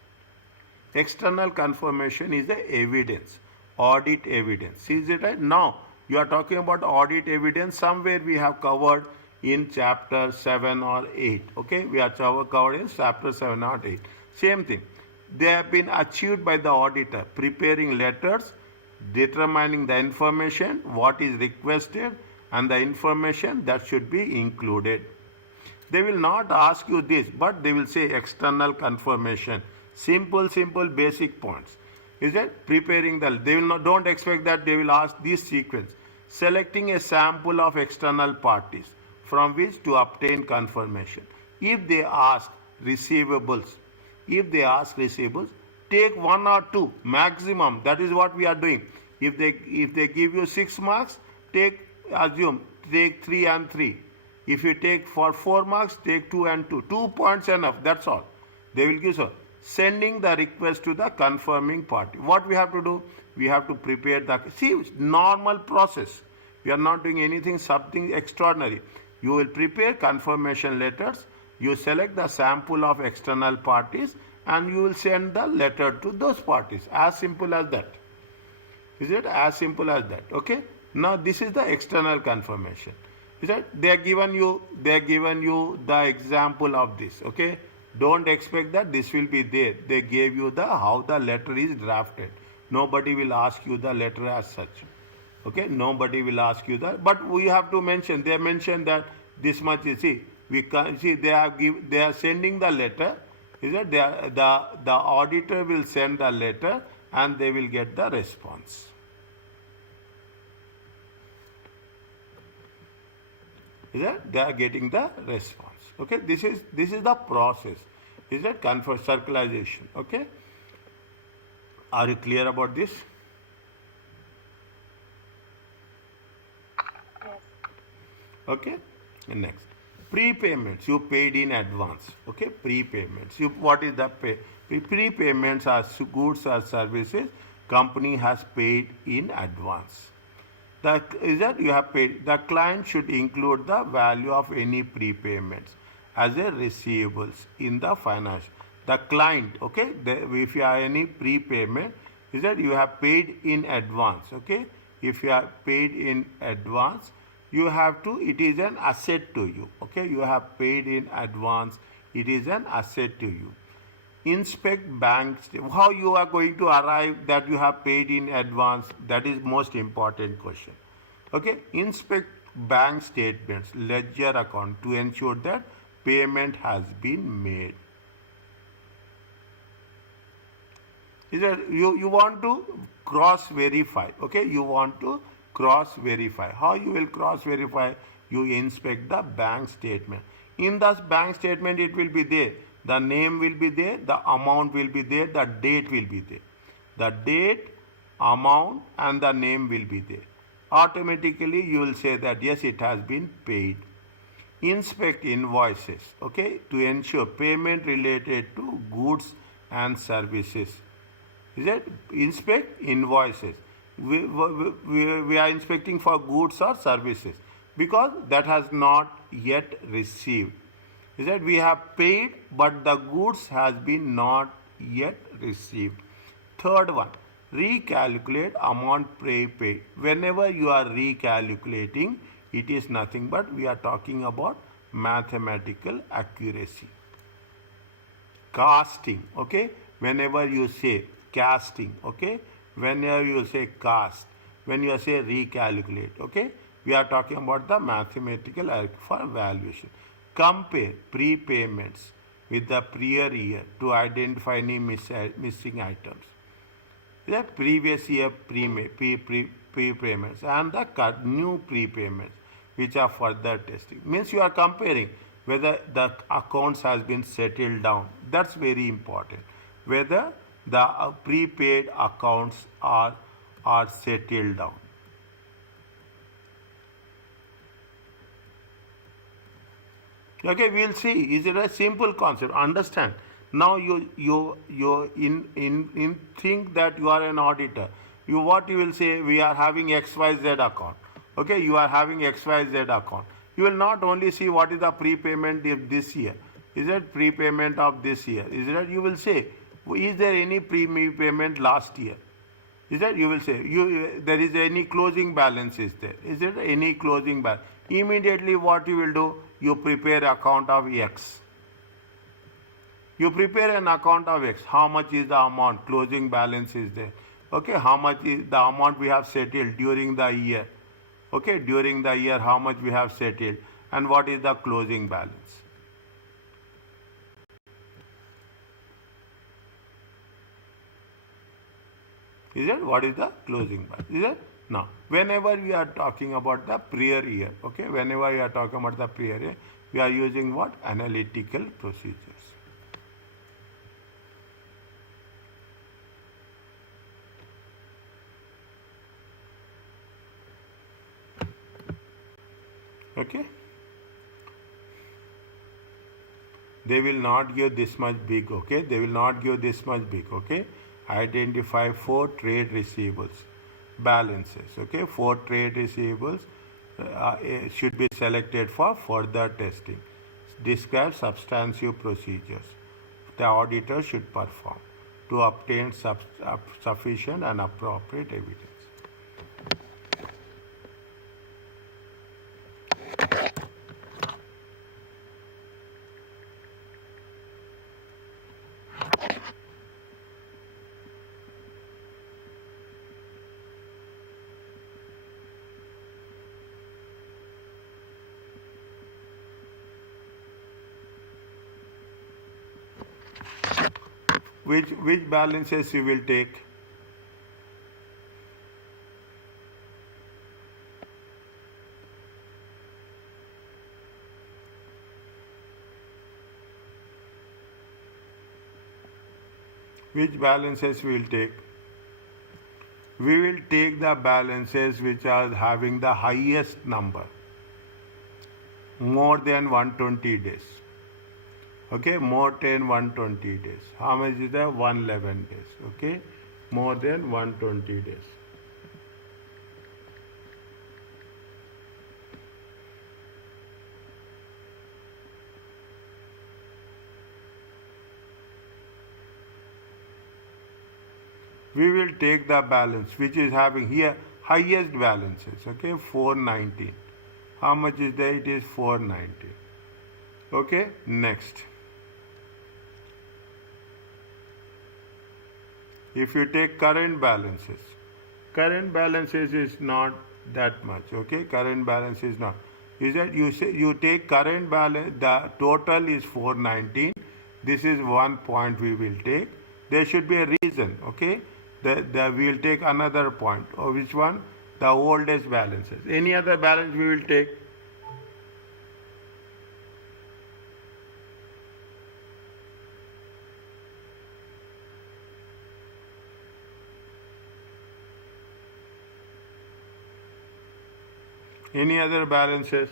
External confirmation is the evidence, audit evidence. Is it right? Now, You are talking about audit evidence, somewhere we have covered in chapter 7 or 8. Okay, we are covered in chapter 7 or 8. Same thing. They have been achieved by the auditor, preparing letters, determining the information, what is requested, and the information that should be included. They will not ask you this, but they will say external confirmation. Simple, basic points. Is it? Preparing they will not, don't expect that they will ask this sequence. Selecting a sample of external parties from which to obtain confirmation. If they ask receivables, take 1 or 2 maximum. That is what we are doing. If they give you 6 marks, take 3 and 3. If you take for 4 marks, take 2 and 2. 2 points enough. That's all. They will give so. Sending the request to the confirming party. What we have to do? We have to prepare normal process. We are not doing something extraordinary. You will prepare confirmation letters. You select the sample of external parties and you will send the letter to those parties. As simple as that. Is it? As simple as that. Okay. Now this is the external confirmation. Is it? They are given you the example of this. Okay. Don't expect that this will be there. They gave you how the letter is drafted. Nobody will ask you the letter as such. Okay, nobody will ask you that. But we have to mention. They mentioned that this much. You see, we can see they are sending the letter. Is it? The auditor will send the letter and they will get the response. Is that? They are getting the response. Okay, this is the process. Is that circularization? Okay. Are you clear about this? Yes. Okay. Next, prepayments. You paid in advance. Okay, prepayments. What is the pay? Prepayments are goods or services company has paid in advance. You have paid. The client should include the value of any prepayments as a receivables in the financial. The client, okay, if you have any prepayment, you have paid in advance, okay. If you have paid in advance, you have to, it is an asset to you, okay. You have paid in advance, it is an asset to you. Inspect bank statement. How you are going to arrive that you have paid in advance? That is most important question. Okay, inspect bank statements, ledger account to ensure that payment has been made. Is that you want to cross verify? Okay, you want to cross verify. How you will cross verify? You inspect the bank statement. In this bank statement, it will be there. The name will be there, the amount will be there, the date will be there. The date, amount and the name will be there. Automatically you will say that yes, it has been paid. Inspect invoices, okay, to ensure payment related to goods and services. Is it? Inspect invoices. We are inspecting for goods or services because that has not yet received. Is that we have paid but the goods has been not yet received. Third one, recalculate amount prepaid. Whenever you are recalculating, it is nothing but we are talking about mathematical accuracy. Casting, okay, whenever you say casting, okay, whenever you say cast, when you say recalculate, okay, we are talking about the mathematical for valuation. Compare prepayments with the prior year to identify any missing items. The previous year prepayments and the new prepayments which are further testing. Means you are comparing whether the accounts has been settled down. That's very important. Whether the prepaid accounts are settled down. Okay, we'll see. Is it a simple concept? Understand. Now you think that you are an auditor. What you will say? We are having XYZ account. Okay, you are having XYZ account. You will not only see what is the prepayment of this year. Is it prepayment of this year? Is it? You will say, is there any prepayment last year? Is that you will say there is any closing balance is there? Is there any closing balance? Immediately what you will do? You prepare account of X. You prepare an account of X. How much is the amount? Closing balance is there. Okay, how much is the amount we have settled during the year? Okay, during the year how much we have settled and what is the closing balance? Is it? What is the closing balance? Is it? Now, whenever we are talking about the prior year, okay, whenever we are talking about the prior year, we are using what? Analytical procedures. Okay? They will not give this much big, okay? They will not give this much big, okay? Identify 4 trade receivables balances, okay? 4 trade receivables should be selected for further testing. Describe substantive procedures the auditor should perform to obtain sufficient and appropriate evidence. Which balances you will take? Which balances we will take? We will take the balances which are having the highest number, more than 120 days. Okay, more than 120 days. How much is that? 111 days. Okay, more than 120 days. We will take the balance which is having here highest balances. Okay, 419. How much is there? It is 490. Okay, next. If you take current balances is not that much, okay? Current balance is not. Is that you say you take current balance, the total is 419. This is one point we will take. There should be a reason, okay? We will take another point. Or which one? The oldest balances. Any other balance we will take. Any other balances?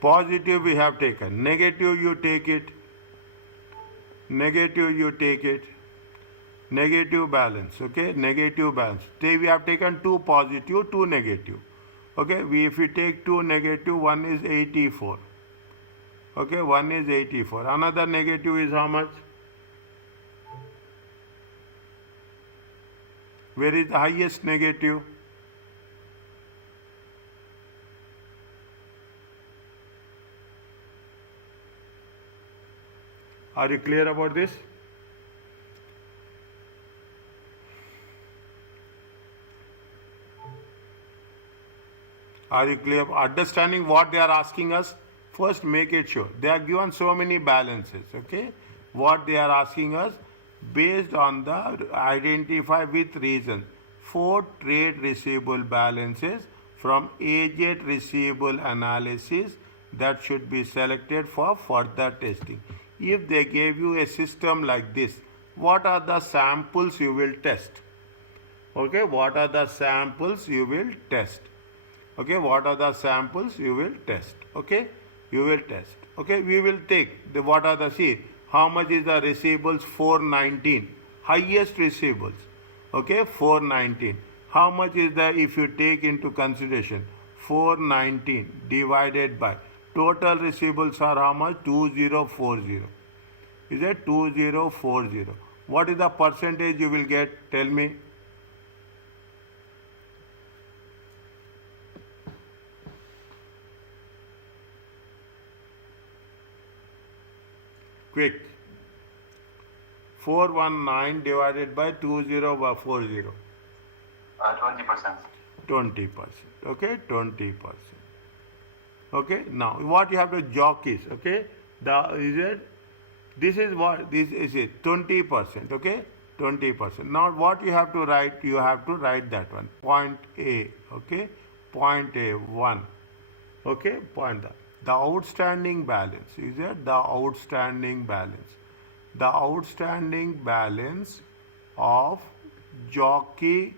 Positive we have taken. Negative you take it. Negative you take it. Negative balance. Okay. Negative balance. We have taken 2 positive, 2 negative. Okay. If we take 2 negative, 1 is 84. Okay. 1 is 84. Another negative is how much? Where is the highest negative? Are you clear about this? Are you clear? Understanding what they are asking us? First, make it sure. They are given so many balances, okay? What they are asking us? Based on the identify with reason 4 trade receivable balances from aged receivable analysis that should be selected for further testing. If they gave you a system like this, what are the samples you will test? Okay, what are the samples you will test? Okay, what are the samples you will test? Okay, you will test. Okay, we will take the what are the see. How much is the receivables? 419. Highest receivables. Okay, 419. How much is the, if you take into consideration, 419 divided by Total receivables are how much? 2040. Is it 2040? What is the percentage you will get? Tell me. Quick. 419 divided by 2040. 20%. 20%. Okay, 20%. Okay, now what you have to jockeys. Okay, this is what this is it 20%. Okay, 20%. Now what you have to write? You have to write that one. Point A. Okay, point A 1. Okay, point that. The outstanding balance is it the outstanding balance. The outstanding balance of jockey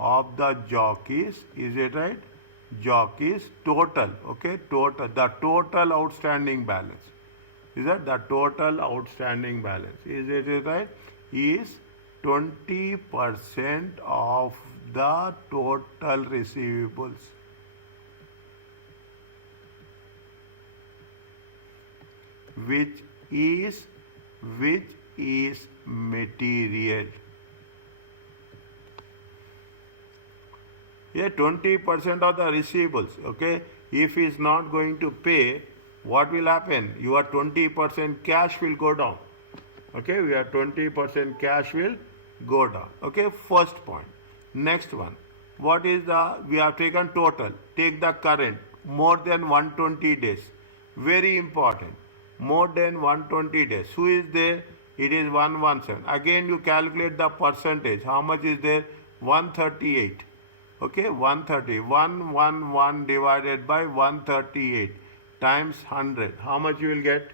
of the jockeys, is it right? Jockeys total, okay, total, the total outstanding balance. Is that the total outstanding balance? Is it right? Is 20% of the total receivables. Which is material. Yeah, 20% of the receivables. Okay, if he is not going to pay, what will happen? Your 20% cash will go down. Okay, your 20% cash will go down. Okay, first point. Next one. What is the? We have taken total. Take the current more than 120 days. Very important. More than 120 days. Who is there? It is 117. Again, you calculate the percentage. How much is there? 138. Okay, 130. 111 divided by 138 times 100. How much you will get?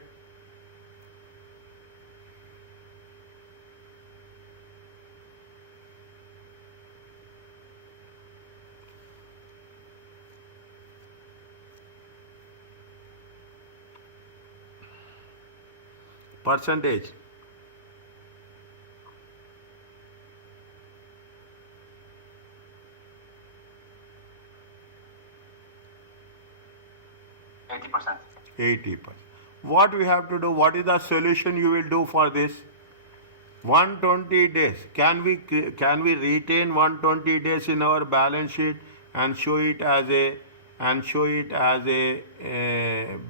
Percentage. %80. 80%. What we have to do? What is the solution you will do for this? 120 days. Can we retain 120 days in our balance sheet and show it as a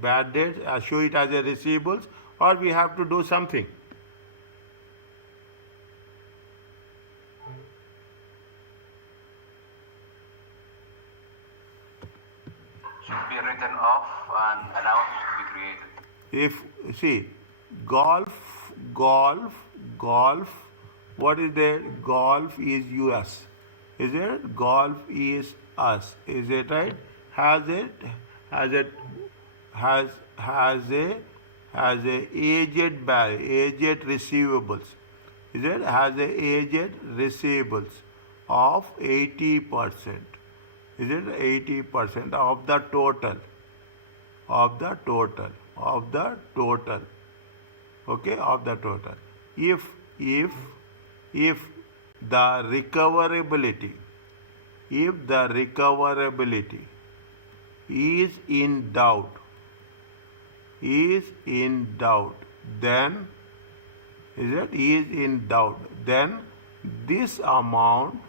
bad debt, show it as a receivables, or we have to do something? Should be written off and allowance should be created. If see, golf, what is there? Golf is US. Is it? Golf is us. Is it right? Has a aged receivables. Is it? Has a aged receivables of 80%. Is it 80% of the total? Of the total. Okay, of the total. If the recoverability is in doubt, then then this amount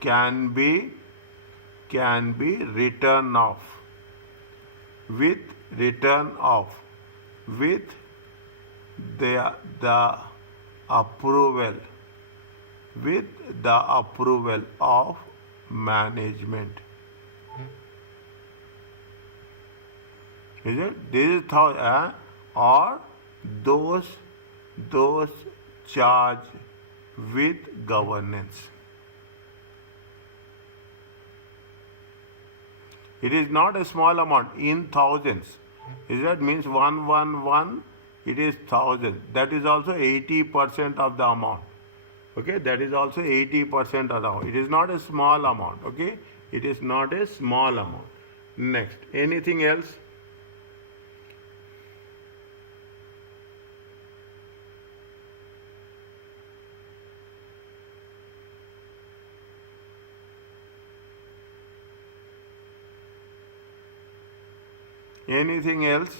can be written off with the approval of management. Is it? This is how or those charged with governance. It is not a small amount, in thousands. Is that means 111? It is thousands. That is also 80% of the amount. Okay, that is also 80% of the amount. It is not a small amount. Okay, it is not a small amount. Next, anything else? Anything else?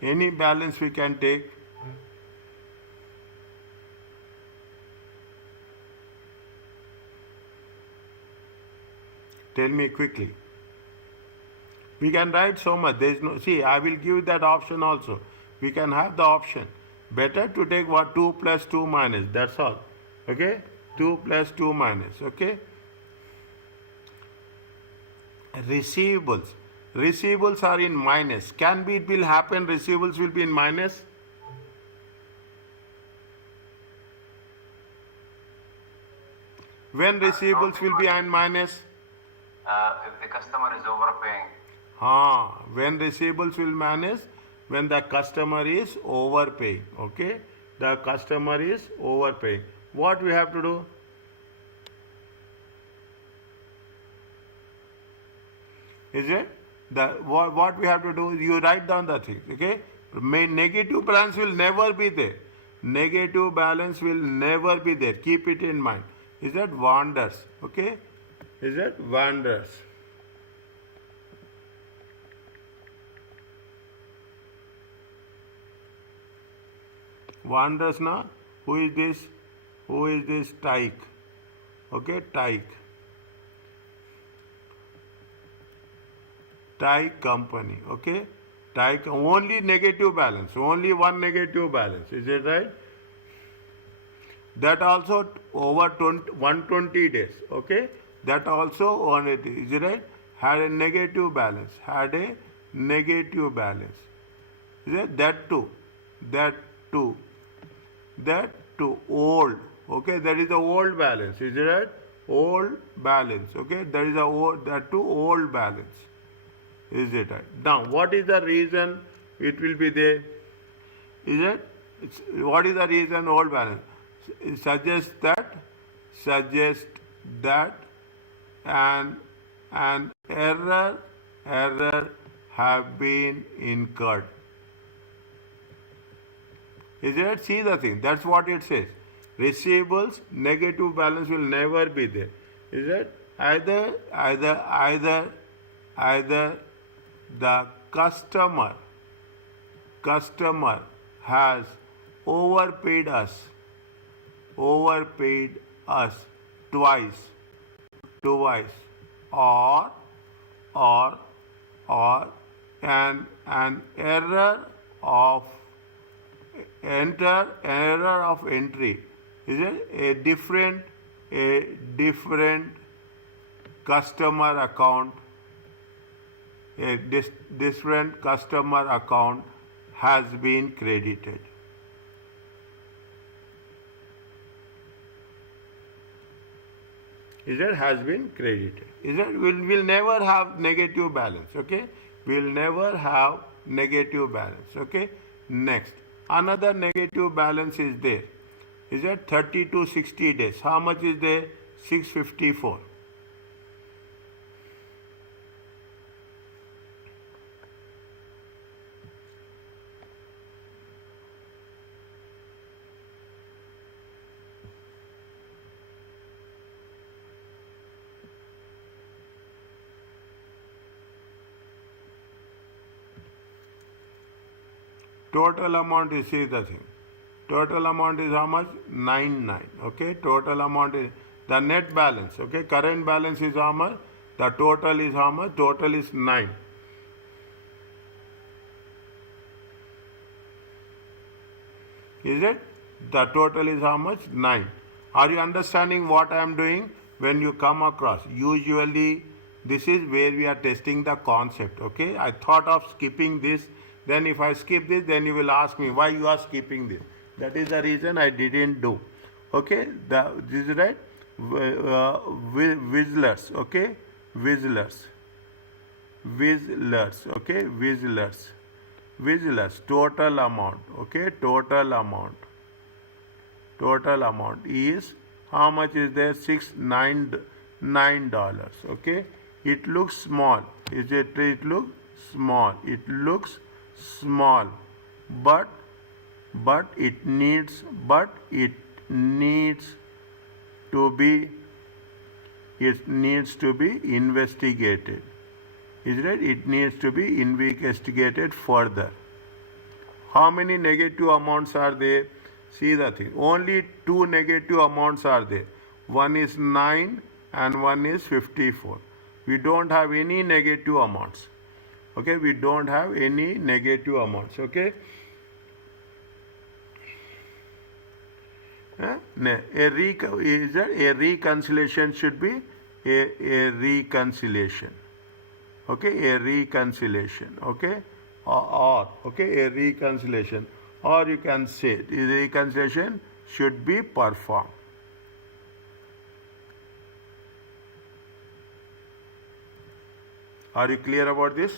Any balance we can take? Tell me quickly. We can write so much. There is no, see, I will give that option also. We can have the option. Better to take what? 2 plus 2 minus. That's all. Okay? 2 plus 2 minus. Okay? Receivables. Receivables are in minus. Can be, it will happen, receivables will be in minus? When receivables will be in minus? If the customer is overpaying. When receivables will minus? When the customer is overpaying. Okay? The customer is overpaying. What we have to do? Is it? What we have to do? You write down the things. Okay? Negative balance will never be there. Negative balance will never be there. Keep it in mind. Is that wanders? Okay? Is that wanders? Wanders na? Who is this? Who is this? Tyke. Okay? Tyke. Tyke company. Okay? Tyke. Only negative balance. Only one negative balance. Is it right? That also over 120 days. Okay? That also on it. Is it right? Had a negative balance. Had a negative balance. Is it? That too. That too. That too. Old. Okay? That is the old balance. Is it right? Old balance. Okay? That is the old, that too old balance. Is it right? Now, what is the reason it will be there? Is it? What is the reason old balance? Suggest that an error have been incurred. Is it? See the thing. That's what it says. Receivables, negative balance will never be there. Is it? Either the customer has overpaid us twice, or an error of entry. Is it? A different customer account, different customer account has been credited. Is it? Has been credited. Is it? We'll never have negative balance. Okay? We'll never have negative balance. Okay? Next. Another negative balance is there. Is it? 30 to 60 days. How much is there? 654. Total amount is, see the thing. Total amount is how much? 99. Okay. Total amount is the net balance. Okay. Current balance is how much? The total is how much? Total is 9. Is it? The total is how much? 9. Are you understanding what I am doing? When you come across, usually this is where we are testing the concept. Okay. I thought of skipping this. Then if I skip this, then you will ask me why you are skipping this. That is the reason I didn't do. Okay, this is right. Whistlers. Okay, Whistlers. Okay, Whistlers. Total amount. Okay, total amount is how much is there? $9. Okay, It looks small. Is it? It looks small. It looks small, but it needs to be investigated. Is it? It needs to be investigated further. How many negative amounts are there? See the thing. Only two negative amounts are there. One is 9 and one is 54. We don't have any negative amounts. Okay, we don't have any negative amounts. Okay. A reconciliation should be a reconciliation. Okay, a reconciliation. Okay, or okay, a reconciliation, or you can say the reconciliation should be performed. Are you clear about this?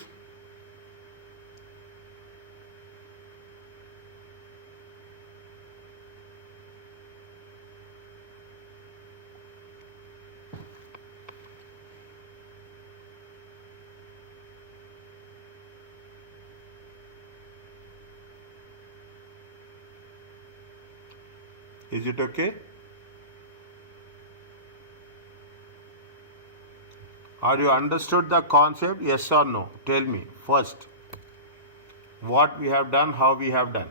Is it okay? Are you understood the concept? Yes or no? Tell me first. What we have done, how we have done.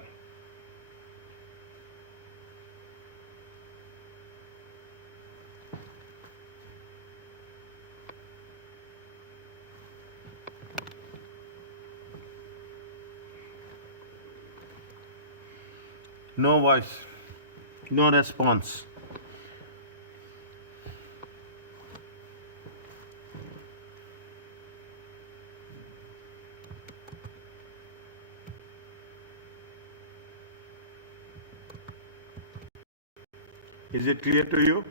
No voice, no response. Is it clear to you?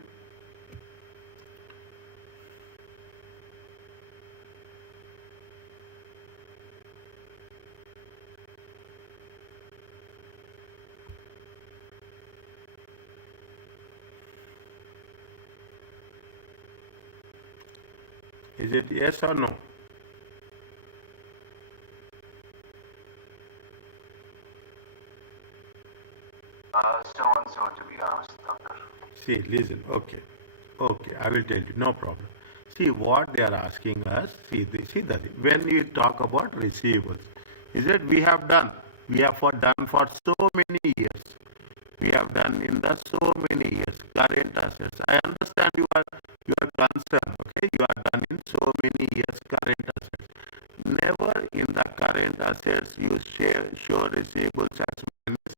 Is it yes or no? So and so, to be honest, doctor. See, listen, okay. Okay, I will tell you, no problem. See what they are asking us. See that when you talk about receivables, is it we have done? We have done for so many years. We have done in the so many years current assets. I understand your concern. Okay, you are done in so many years current assets. Never in the current assets you show receivables as minus.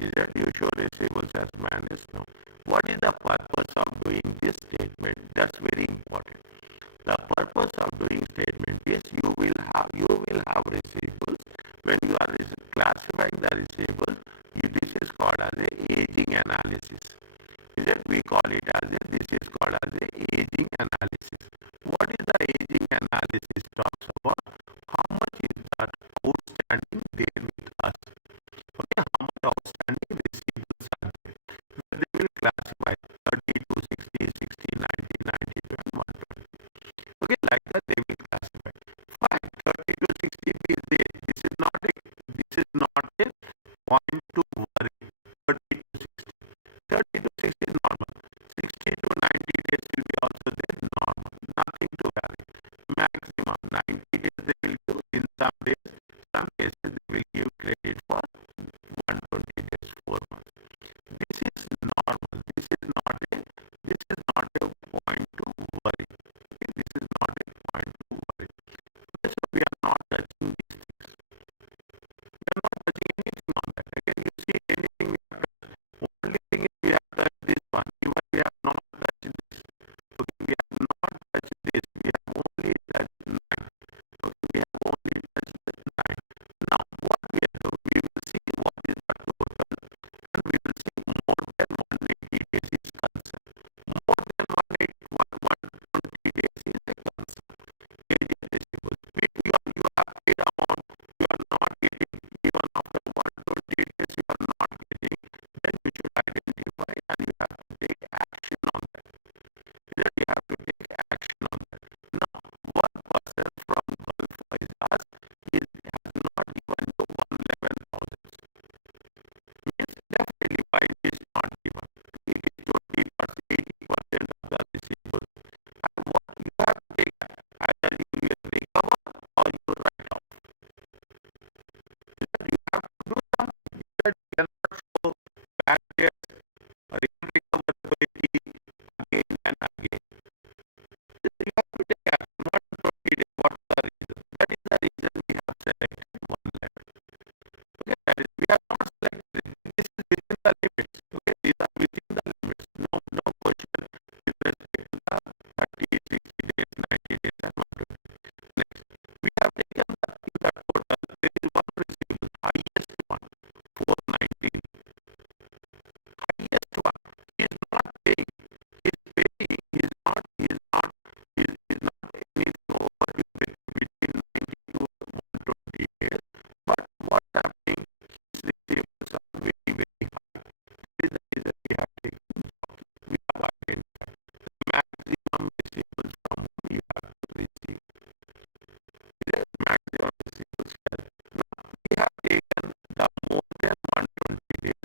Is that you show receivables as minus? No. What is the purpose of doing this statement? That's very important. The purpose of doing statement is you will have receivables. When you are classifying the receivables, this is called as a aging analysis. Is that we call it as this is called as a aging analysis. What is the aging analysis talks about? How much is that outstanding there with us? Okay, how much outstanding receivables are there? They will classify 30 to 60, 60, 90, 92 and 120. Okay, like that they will classify. Fine, 30 to 60 is there. This is not a point to worry. 30 to 60. 30 to 60 is normal. 60 to 90 days will be also there, normal. Nothing to worry. Maximum 90 days they will give. In some days, some cases they will give credit for 120 days, 4 months. This is normal. This is not a point to worry. Okay, this is not a point to worry. So we are not touching these things. We are not touching anything on that. Again, you see anything we have touched. Only thing is we have touched this one. Even we have not touched this. Okay, we have not touched this. We have only touched 9. Okay, we have only touched 9. Now what we are doing, we will see what is the total, and we will see more than 180 days is concerned. More than cannot show bad debts, recoverability again and again. You have to take action, not 20 days. What is the reason? That is the reason we have selected one letter. Okay, that is, we have not selected it. This is within the limits. Okay, these are within the limits. No question with respect to the 30, 60 days, 90 days, and 120. Next, we have taken the total. There is one receivable, highest one, 419. Highest one. He is not paying. He is paying. He is not. He is not. He is not. He is overdue between 90 to 120 days. But what's happening? His receivables are very, very high. This is the reason we have taken. We have identified the maximum receivables from whom you have to receive. This maximum receivables. Now we have taken the more than 120 days.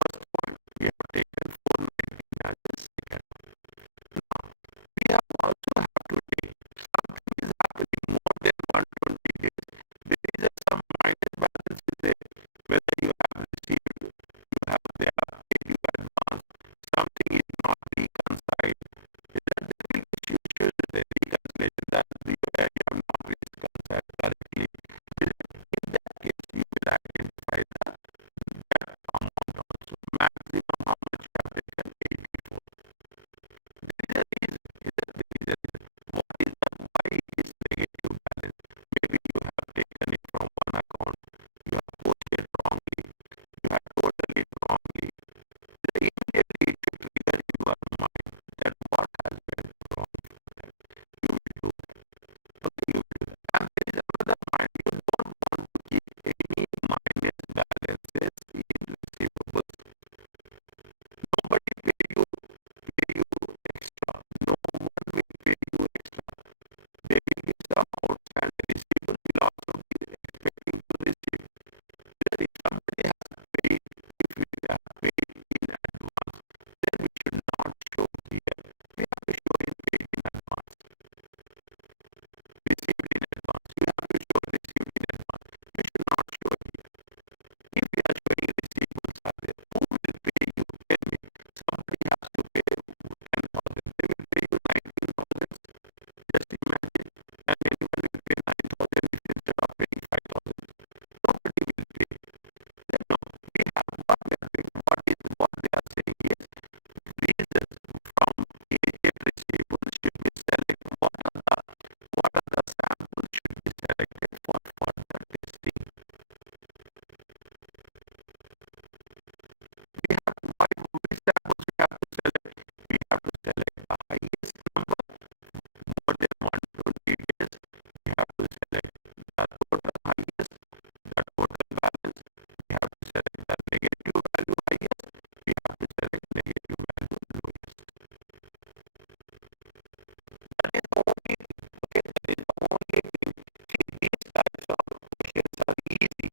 First point, we have taken 419 as a second. Now, we have also have to take something is happening more than 120 days. There is some minus balance is there. Whether you have received, you have paid you advance, something is not reconciled. There will be issues with the reconciliation that you have not reconciled correctly. In that case, you will identify that amount also. Maximum how much you have taken, 84. There is a reason. What is the why it is negative balance? Maybe you have taken it from one account, you have posted wrongly, you have totaled it wrongly. Immediately it will trigger in your mind that what has went wrong. You will do that. Okay, you will do that. And there is another point. You don't want to keep any minus balances in receivables. Nobody pay you extra. No one will pay you extra. There will be some outstanding receivable will also be expecting to receive. If somebody has paid, if we have paid in advance, then we should not show here. We have to show in paid in advance. Received in advance. You have to show received in advance. We should not show here. If we are showing receivables are there, who will pay you? Tell me. Somebody has to pay 10,000. They will pay you 19,000. Just imagine. And anyone will pay 9,000 instead of paying 5,000. Nobody will pay. Then no, we have what we are doing. What they are saying is reasons from agent receivables should be selected. What are the samples should be selected for further testing. We have to which samples we have to select. We have to select the highest number more than 120 days. We have to select the total highest, the total balance. We have to select the negative value highest. We have to select negative value lowest. That is the only thing. Okay, that is the only thing. See, these types of questions are easy,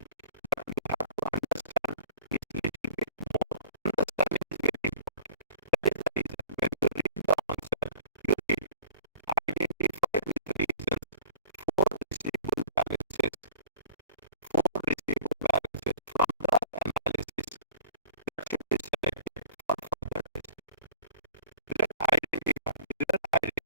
but you have to understand it little bit more. Understanding is very important. That is the reason. When you read the answer, you need identify with reasons four receivable balances. Four receivable balances from the analysis that should be selected for further testing. Let identify.